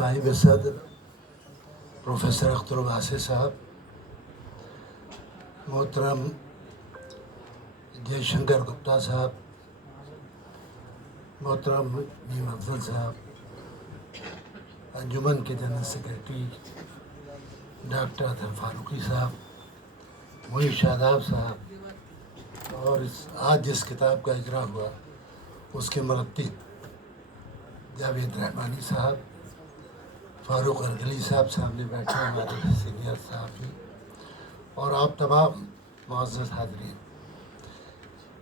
صاحب صدر پروفیسر اختر الباسط صاحب، محترم جے شنکر گپتا صاحب، محترم میم افضل صاحب، انجمن کے جنرل سیکرٹری ڈاکٹر اطہر فاروقی صاحب، محیط شاداب صاحب، اور آج جس کتاب کا اجرا ہوا اس کے مرتب جاوید رحمانی صاحب، فاروق ارگلی صاحب سامنے بیٹھے ہمارے سینئر صحافی، اور آپ تمام معزز حاضرین۔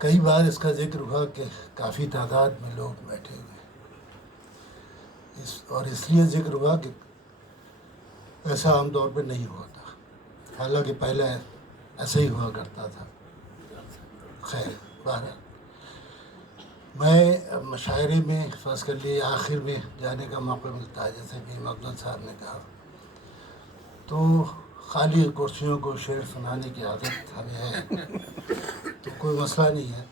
کئی بار اس کا ذکر ہوا کہ کافی تعداد میں لوگ بیٹھے ہوئے ہیں، اور اس لیے ذکر ہوا کہ ایسا عام طور پہ نہیں ہوتا، حالانکہ پہلے ایسا ہی ہوا کرتا تھا۔ خیر بہرحال میں مشاعرے میں فرض کر لیے آخر میں جانے کا موقع ملتا ہے، جیسے میم افضل صاحب نے کہا، تو خالی کرسیوں کو شعر سنانے کی عادت ہمیں ہے تو کوئی مسئلہ نہیں ہے۔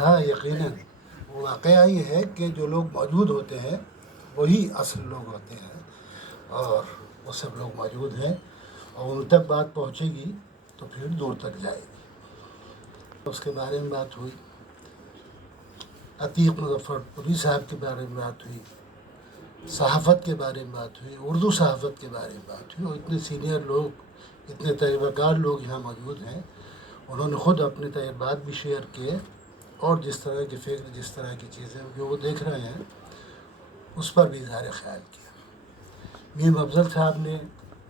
ہاں یقیناً وہ واقعہ یہ ہے کہ جو لوگ موجود ہوتے ہیں وہی اصل لوگ ہوتے ہیں، اور وہ سب لوگ موجود ہیں، اور ان تک بات پہنچے گی تو پھر دور تک جائے گی۔ اس کے بارے میں بات ہوئی، عتیق مظفر پوری صاحب کے بارے میں بات ہوئی، صحافت کے بارے میں بات ہوئی، اردو صحافت کے بارے میں بات ہوئی، اور اتنے سینئر لوگ، اتنے تجربہ کار لوگ یہاں موجود ہیں، انہوں نے خود اپنے تجربات بھی شیئر کیے، اور جس طرح کی فکر، جس طرح کی چیزیں جو وہ دیکھ رہے ہیں اس پر بھی اظہار خیال کیا۔ میم افضل صاحب نے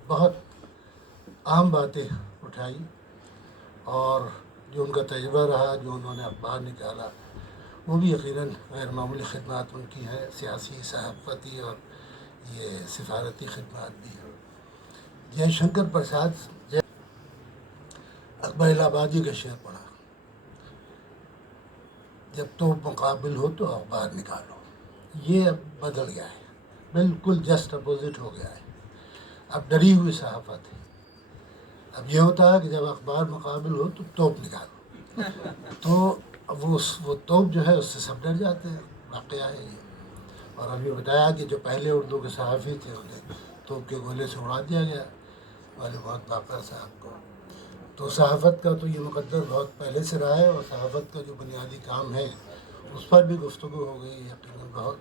بہت اہم باتیں اٹھائی، اور جو ان کا تجربہ رہا، جو انہوں نے اخبار نکالا، وہ بھی یقیناً غیر معمولی خدمات ان کی ہیں، سیاسی، صحافتی اور یہ سفارتی خدمات بھی ہیں۔ جے شنکر پرساد اکبر الہ آبادی کا شعر پڑھا، جب تو مقابل ہو تو اخبار نکالو۔ یہ اب بدل گیا ہے، بالکل جسٹ اپوزٹ ہو گیا ہے، اب ڈری ہوئی صحافت ہے۔ اب یہ ہوتا ہے کہ جب اخبار مقابل ہو تو توپ نکالو، تو وہ توپ جو ہے اس سے سب ڈر جاتے ہیں، واقعہ ہے یہ۔ اور ابھی بتایا کہ جو پہلے اردو کے صحافی تھے انہیں توپ کے گولے سے اڑا دیا گیا، والے بہت باقر صاحب کو۔ تو صحافت کا تو یہ مقدر بہت پہلے سے رہا ہے، اور صحافت کا جو بنیادی کام ہے اس پر بھی گفتگو ہو گئی یقیناً بہت۔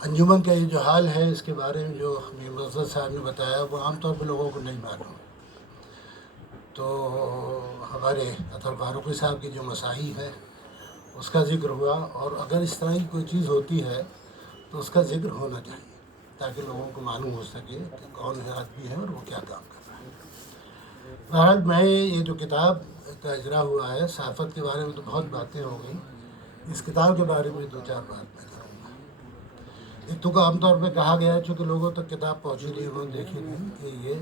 انجمن کا یہ جو حال ہے اس کے بارے میں جو میم افضل صاحب نے بتایا وہ عام طور پہ لوگوں کو نہیں معلوم۔ تو ہمارے اطہر فاروقی صاحب کی جو مساعی ہے اس کا ذکر ہوا، اور اگر اس طرح کی کوئی چیز ہوتی ہے تو اس کا ذکر ہونا چاہیے تاکہ لوگوں کو معلوم ہو سکے کہ کون آدمی ہے اور وہ کیا کام کر رہا ہے۔ بہرحال میں یہ جو کتاب کا اجرا ہوا ہے، صحافت کے بارے میں تو بہت باتیں ہو گئیں، اس کتاب کے بارے میں دو چار بات میں کروں گا۔ ایک تو عام طور پہ کہا گیا ہے، چونکہ لوگوں تک کتاب پہنچی نہیں، انہوں نے دیکھی نہیں، کہ یہ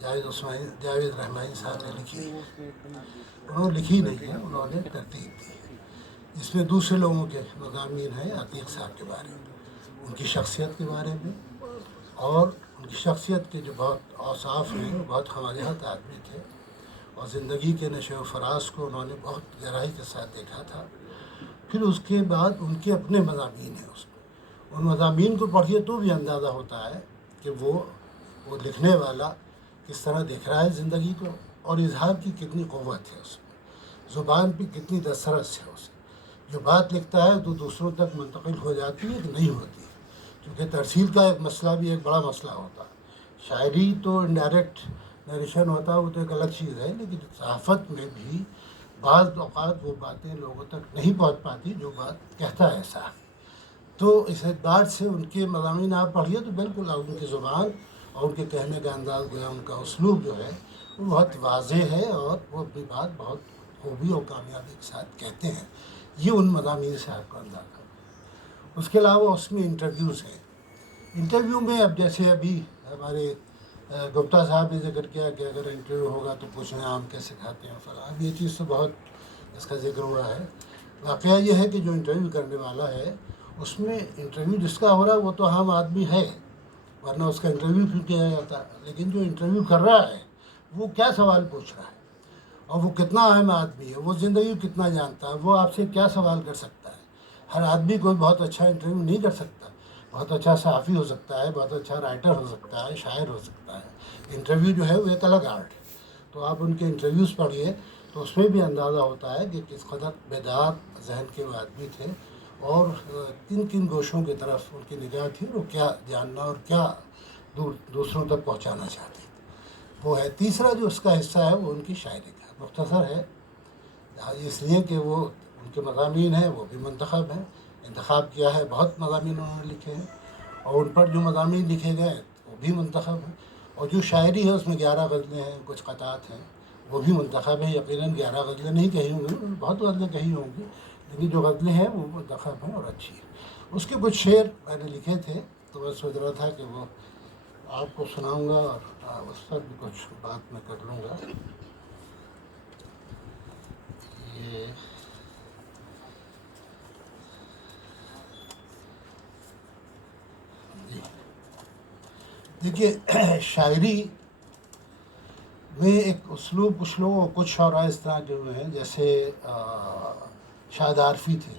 جاوید رحمانی صاحب نے لکھی ہے۔ انہوں نے لکھی نہیں ہے، انہوں نے ترتیب دی ہے۔ اس میں دوسرے لوگوں کے مضامین ہیں، عتیق صاحب کے بارے میں، ان کی شخصیت کے بارے میں، اور ان کی شخصیت کے جو بہت اوصاف ہیں، وہ بہت خواجہت آدمی تھے، اور زندگی کے نشو و فراز کو انہوں نے بہت گہرائی کے ساتھ دیکھا تھا۔ پھر اس کے بعد ان کے اپنے مضامین ہیں، اس میں ان مضامین کو پڑھیے تو بھی اندازہ ہوتا ہے کہ وہ لکھنے والا کس طرح دیکھ رہا ہے زندگی کو، اور اظہار کی کتنی قوت ہے اس میں، زبان پہ کتنی دسترس ہے اس میں۔ جو بات لکھتا ہے تو دوسروں تک منتقل ہو جاتی ہے کہ نہیں ہوتی ہے، کیونکہ ترسیل کا ایک مسئلہ بھی ایک بڑا مسئلہ ہوتا ہے۔ شاعری تو انڈائریکٹ نریشن ہوتا ہے، وہ تو ایک الگ چیز ہے، لیکن صحافت میں بھی بعض اوقات وہ باتیں لوگوں تک نہیں پہنچ پاتی جو بات کہتا ہے صحافی۔ تو اس اعتبار سے ان کے مضامین آپ پڑھیے تو بالکل ان کی زبان اور ان کے کہنے کا انداز، گویا ان کا اسلوب جو ہے وہ بہت واضح ہے، اور وہ اپنی بات بہت خوبی اور کامیابی کے ساتھ کہتے ہیں۔ یہ ان مضامین سے آپ کا اندازہ ہے۔ اس کے علاوہ اس میں انٹرویوز ہیں۔ انٹرویو میں اب جیسے ابھی ہمارے گپتا صاحب نے ذکر کیا کہ اگر انٹرویو ہوگا تو پوچھیں آم کیسے کھاتے ہیں فلاں، اب یہ چیز تو بہت اس کا ذکر ہوا ہے۔ واقعہ یہ ہے کہ جو انٹرویو کرنے والا ہے اس میں انٹرویو جس کا ہو رہا ہے وہ تو عام آدمی ہے، ورنہ اس کا انٹرویو کیوں کیا جاتا، لیکن جو انٹرویو کر رہا ہے وہ کیا سوال پوچھ رہا ہے، اور وہ کتنا اہم آدمی ہے، وہ زندگی کتنا جانتا ہے، وہ آپ سے کیا سوال کر سکتا ہے۔ ہر آدمی کوئی بہت اچھا انٹرویو نہیں کر سکتا، بہت اچھا صحافی ہو سکتا ہے، بہت اچھا رائٹر ہو سکتا ہے، شاعر ہو سکتا ہے۔ انٹرویو جو ہے وہ ایک الگ آرٹ ہے۔ تو آپ ان کے انٹرویوز پڑھیے تو اس میں بھی اندازہ ہوتا ہے کہ کس قدر بیدار ذہن کے وہ آدمی تھے، اور کن کن گوشوں کی طرف ان کی نگاہ تھی، وہ کیا جاننا اور کیا دوسروں تک پہنچانا چاہتے تھے۔ وہ ہے تیسرا جو اس کا حصہ ہے وہ ان کی شاعری کا مختصر ہے، اس لیے کہ وہ ان کے مضامین ہیں وہ بھی منتخب ہیں، انتخاب کیا ہے، بہت مضامین انہوں نے لکھے ہیں، اور ان پر جو مضامین لکھے گئے وہ بھی منتخب ہیں، اور جو شاعری ہے اس میں 11 غزلیں ہیں، کچھ قطعات ہیں، وہ بھی منتخب ہیں۔ یقیناً 11 غزلیں نہیں کہی ہوں گی، بہت غزلیں کہی ہوں گی، لیکن جو غزلیں ہیں وہ منتخب ہیں اور اچھی ہیں۔ اس کے کچھ شعر میں نے لکھے تھے، تو میں سوچ رہا تھا کہ وہ آپ کو سناؤں گا، اور اس پر بھی کچھ بات میں کر لوں گا۔ یہ جی دیکھیے، شاعری میں ایک اسلوب، کچھ لوگوں کچھ شعراء اس طرح کے ہوئے ہیں، جیسے شاہد عارفی تھے،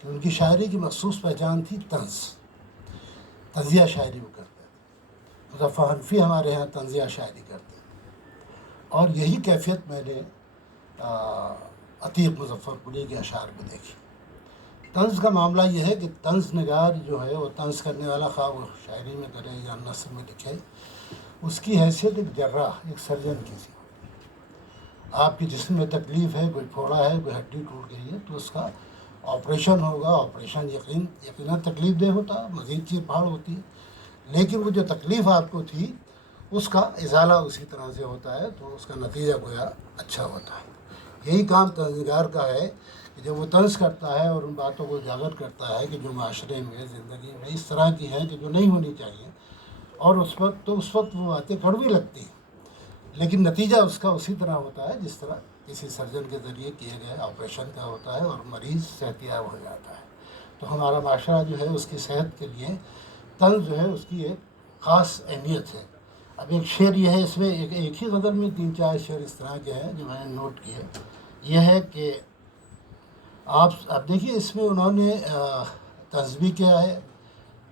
کہ ان کی شاعری کی مخصوص پہچان تھی طنزیہ شاعری وہ کرتے تھے۔ مظفر حنفی ہمارے ہاں طنزیہ شاعری کرتے ہیں، اور یہی کیفیت میں نے عتیق مظفر پوری کے اشعار میں دیکھی۔ طنز کا معاملہ یہ ہے کہ طنز نگار جو ہے، وہ طنز کرنے والا، خواہ وہ شاعری میں کرے یا نثر میں لکھے، اس کی حیثیت ایک جراح، ایک سرجن کی سی۔ آپ کے جسم میں تکلیف ہے، کوئی پھوڑا ہے، کوئی ہڈی ٹوٹ گئی ہے، تو اس کا آپریشن ہوگا۔ آپریشن یقیناً تکلیف دہ ہوتا ہے، مزید چیر پھاڑ ہوتی ہے، لیکن وہ جو تکلیف آپ کو تھی اس کا ازالہ اسی طرح سے ہوتا ہے، تو اس کا نتیجہ گویا اچھا ہوتا ہے۔ یہی کام طنزنگار کا ہے کہ جب وہ طنز کرتا ہے اور ان باتوں کو اجاگر کرتا ہے کہ جو معاشرے میں، زندگی میں اس طرح کی ہیں کہ جو نہیں ہونی چاہیے، اور اس وقت وہ باتیں کڑوی لگتی ہیں، لیکن نتیجہ اس کا اسی طرح ہوتا ہے جس طرح کسی سرجن کے ذریعے کیے گئے آپریشن کا ہوتا ہے، اور مریض صحت یاب ہو جاتا ہے۔ تو ہمارا معاشرہ جو ہے اس کی صحت کے لیے طنز جو ہے اس کی ایک خاص اہمیت ہے۔ اب ایک شعر یہ ہے، اس میں ایک ہی غزل میں 3-4 شعر اس طرح کے ہیں جو میں نے نوٹ کیے۔ یہ ہے کہ اب دیکھیے اس میں انہوں نے طنز بھی کیا ہے،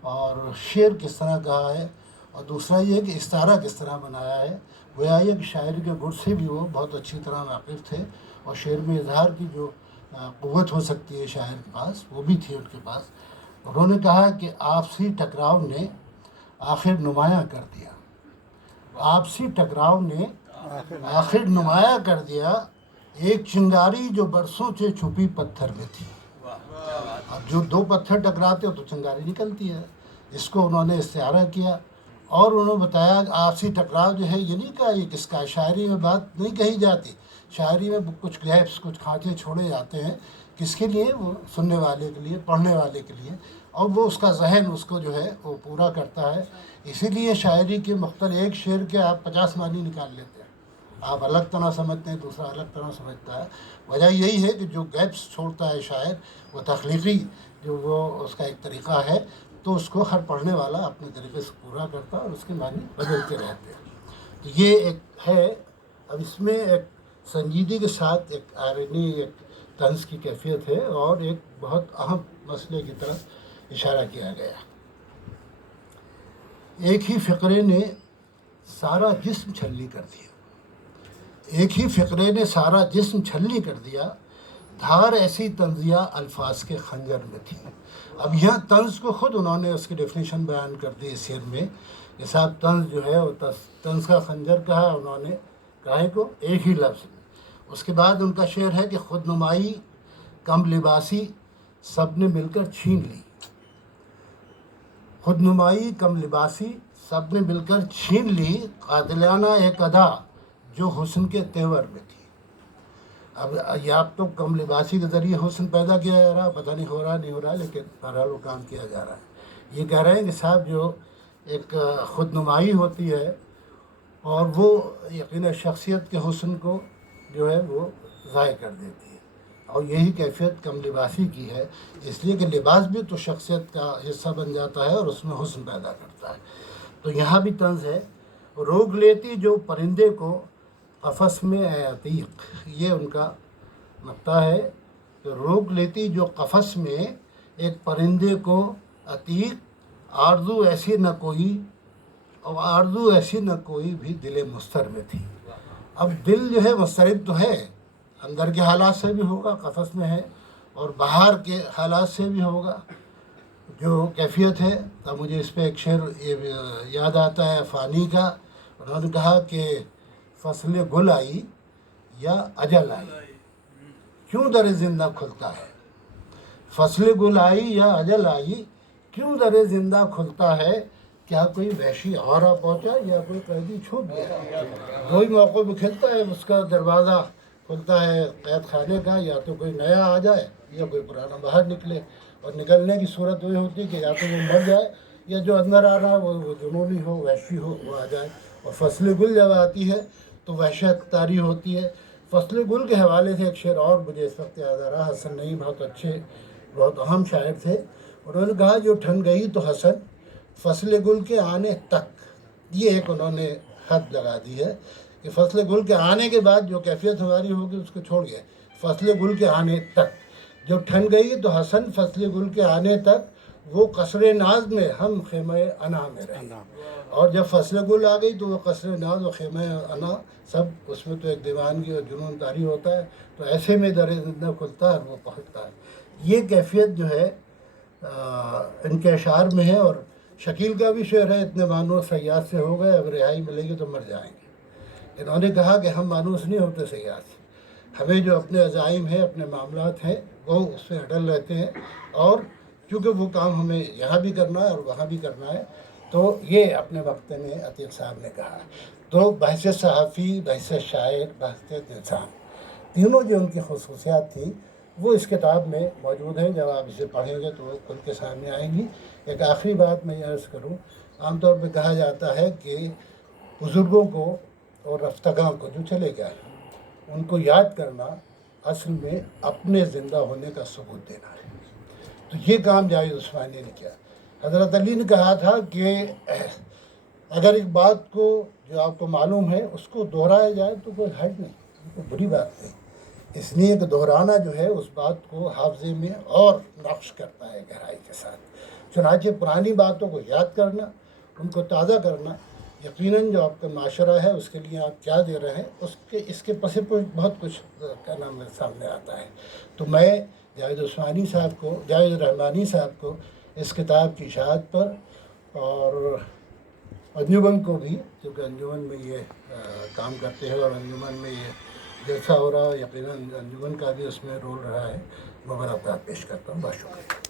اور شعر کس طرح کہا ہے، اور دوسرا یہ ہے کہ استعارہ کس طرح بنایا ہے۔ گویا یہ کہ شاعری کے گڑ سے بھی وہ بہت اچھی طرح واقف تھے، اور شعر میں اظہار کی جو قوت ہو سکتی ہے شاعر کے پاس، وہ بھی تھی ان کے پاس۔ انہوں نے کہا کہ آپسی ٹکراؤ نے آخر نمایاں کر دیا، آپسی ٹکراؤ نے آخر نمایاں کر دیا، ایک چنگاری جو برسوں سے چھپی پتھر میں تھی۔ اب جو دو پتھر ٹکراتے ہو تو چنگاری نکلتی ہے، اس کو انہوں نے استعارہ کیا، اور انہوں نے بتایا کہ آپسی ٹکراؤ جو ہے، یہ نہیں کہا یہ کس کا، شاعری میں بات نہیں کہی جاتی، شاعری میں کچھ گیپس، کچھ کھانچے چھوڑے جاتے ہیں، کس کے لیے؟ وہ سننے والے کے لیے، پڑھنے والے کے لیے، اور وہ اس کا ذہن اس کو جو ہے وہ پورا کرتا ہے۔ اسی لیے شاعری کے مختلف ایک شعر کے آپ 50 معنی نکال لیتے ہیں، آپ الگ طرح سمجھتے ہیں، دوسرا الگ طرح سمجھتا ہے۔ وجہ یہی ہے کہ جو گیپس چھوڑتا ہے شاعر، وہ تخلیقی جو وہ اس کا ایک طریقہ ہے، تو اس کو ہر پڑھنے والا اپنے طریقے سے پورا کرتا ہے، اور اس کے معنی بدلتے رہتے ہیں۔ تو یہ ایک ہے۔ اب اس میں ایک سنجیدگی کے ساتھ ایک آئرنی، ایک طنز کی کیفیت ہے، اور ایک بہت اہم مسئلے کی طرف اشارہ کیا گیا۔ ایک ہی فقرے نے سارا جسم چھلنی کر دیا، ایک ہی فقرے نے سارا جسم چھلنی کر دیا، دھار ایسی طنزیہ الفاظ کے خنجر میں تھی۔ اب یہاں طنز کو خود انہوں نے اس کی ڈیفینیشن بیان کر دی اس شعر میں کہ صاحب طنز جو ہے وہ طنز کا خنجر کہا انہوں نے، کہے کو ایک ہی لفظ میں۔ اس کے بعد ان کا شعر ہے کہ خود نمائی کم لباسی سب نے مل کر چھین لی، خود نمائی کم لباسی سب نے مل کر چھین لی، قاتلانہ ایک ادا جو حسن کے تیور میں تھی۔ اب یہ آپ تو کم لباسی کے ذریعے حسن پیدا کیا جا رہا، پتہ نہیں ہو رہا نہیں ہو رہا، لیکن بہرحال وہ کام کیا جا رہا ہے۔ یہ کہہ رہے ہیں کہ صاحب جو ایک خود نمائی ہوتی ہے، اور وہ یقیناً شخصیت کے حسن کو جو ہے وہ ضائع کر دیتی ہے، اور یہی کیفیت کم لباسی کی ہے، اس لیے کہ لباس بھی تو شخصیت کا حصہ بن جاتا ہے اور اس میں حسن پیدا کرتا ہے۔ تو یہاں بھی طنز ہے، روک لیتی جو پرندے کو قفس میں اے عتیق، یہ ان کا نقطہ ہے کہ روک لیتی جو قفس میں ایک پرندے کو عتیق، آرزو ایسی نہ کوئی، اور آرزو ایسی نہ کوئی بھی دل مضطر میں تھی۔ اب دل جو ہے مضطرب تو ہے، اندر کے حالات سے بھی ہوگا، قفس میں ہے، اور باہر کے حالات سے بھی ہوگا جو کیفیت ہے۔ اب مجھے اس پہ ایک شعر یاد آتا ہے فانی کا، انہوں نے کہا کہ فصل گل آئی یا اجل آئی، کیوں در زندہ کھلتا ہے؟ فصل گل آئی یا اجل آئی، کیوں در زندہ کھلتا ہے؟ کیا کوئی وحشی اور آ پہنچا یا کوئی قیدی چھوٹ گیا؟ دو ہی موقع پہ کھلتا ہے اس کا دروازہ، کھلتا ہے قید خانے کا، یا تو کوئی نیا آ جائے یا کوئی پرانا باہر نکلے، اور نکلنے کی صورت وہی ہوتی ہے کہ یا تو وہ مر جائے یا جو اندر آ رہا ہے وہ جنونی ہو، وحشی ہو، وہ آ جائے۔ اور فصل گل جب آتی ہے تو وحشت طاری ہوتی ہے۔ فصل گل کے حوالے سے ایک شعر اور مجھے اس وقت یاد آ رہا، حسن نئی بہت اچھے، بہت اہم شاعر تھے، انہوں نے کہا جو ٹھن گئی تو حسن فصل گل کے آنے تک، یہ ایک انہوں نے حد لگا دی ہے کہ فصل گل کے آنے کے بعد جو کیفیت ہماری ہوگی اس کو چھوڑ گئے، فصل گل کے آنے تک جو ٹھن گئی تو حسن فصل گل کے آنے تک، وہ قصر ناز میں ہم خیمہ انا میں رہے۔ اور جب فصل گل آ گئی تو وہ قصر ناز و خیمہ انا سب، اس میں تو ایک دیوانگی اور جنون طاری ہوتا ہے، تو ایسے میں در زندہ کھلتا ہے اور وہ پہنچتا ہے۔ یہ کیفیت جو ہے ان کے اشعار میں ہے۔ اور شکیل کا بھی شعر ہے، اتنے مانوس صیاد سے ہو گئے، اب رہائی ملے گی تو مر جائیں گے۔ انہوں نے کہا کہ ہم مانوس نہیں ہوتے صیاد سے، ہمیں جو اپنے عزائم ہیں، اپنے معاملات ہیں، وہ اس سے اٹل رہتے ہیں، اور چونکہ وہ کام ہمیں یہاں بھی کرنا ہے اور وہاں بھی کرنا ہے، تو یہ اپنے وقت میں عتیق صاحب نے کہا۔ تو بحثیت صحافی، بحثیت شاعر، بحثیت انسان، تینوں جو ان کی خصوصیات تھیں وہ اس کتاب میں موجود ہیں۔ جب آپ اسے پڑھیں گے تو وہ کھل کے سامنے آئیں گی۔ ایک آخری بات میں یہ عرض کروں، عام طور پہ کہا جاتا ہے کہ بزرگوں کو اور رفتگاں کو جو چلے گئے ان کو یاد کرنا اصل میں اپنے زندہ ہونے کا ثبوت دینا ہے۔ تو یہ کام جاوید عثمانی نے کیا۔ حضرت علی نے کہا تھا کہ اگر ایک بات کو جو آپ کو معلوم ہے اس کو دہرایا جائے تو کوئی حرج نہیں، کوئی بری بات نہیں، اس لیے کہ دہرانا جو ہے اس بات کو حافظے میں اور نقش کرتا ہے گہرائی کے ساتھ۔ چنانچہ پرانی باتوں کو یاد کرنا، ان کو تازہ کرنا، یقیناً جو آپ کا معاشرہ ہے اس کے لیے آپ کیا دے رہے ہیں اس کے پس پشت بہت کچھ کا نام سامنے آتا ہے۔ تو میں جاوید عثمانی صاحب کو، جاوید رحمانی صاحب کو اس کتاب کی اشاعت پر، اور انجمن کو بھی، کیونکہ انجمن میں یہ کام کرتے ہیں اور انجمن میں یہ جلسہ ہو رہا ہے، یقیناً انجمن کا بھی اس میں رول رہا ہے، مبارکباد پیش کرتا ہوں۔ بہت شکریہ۔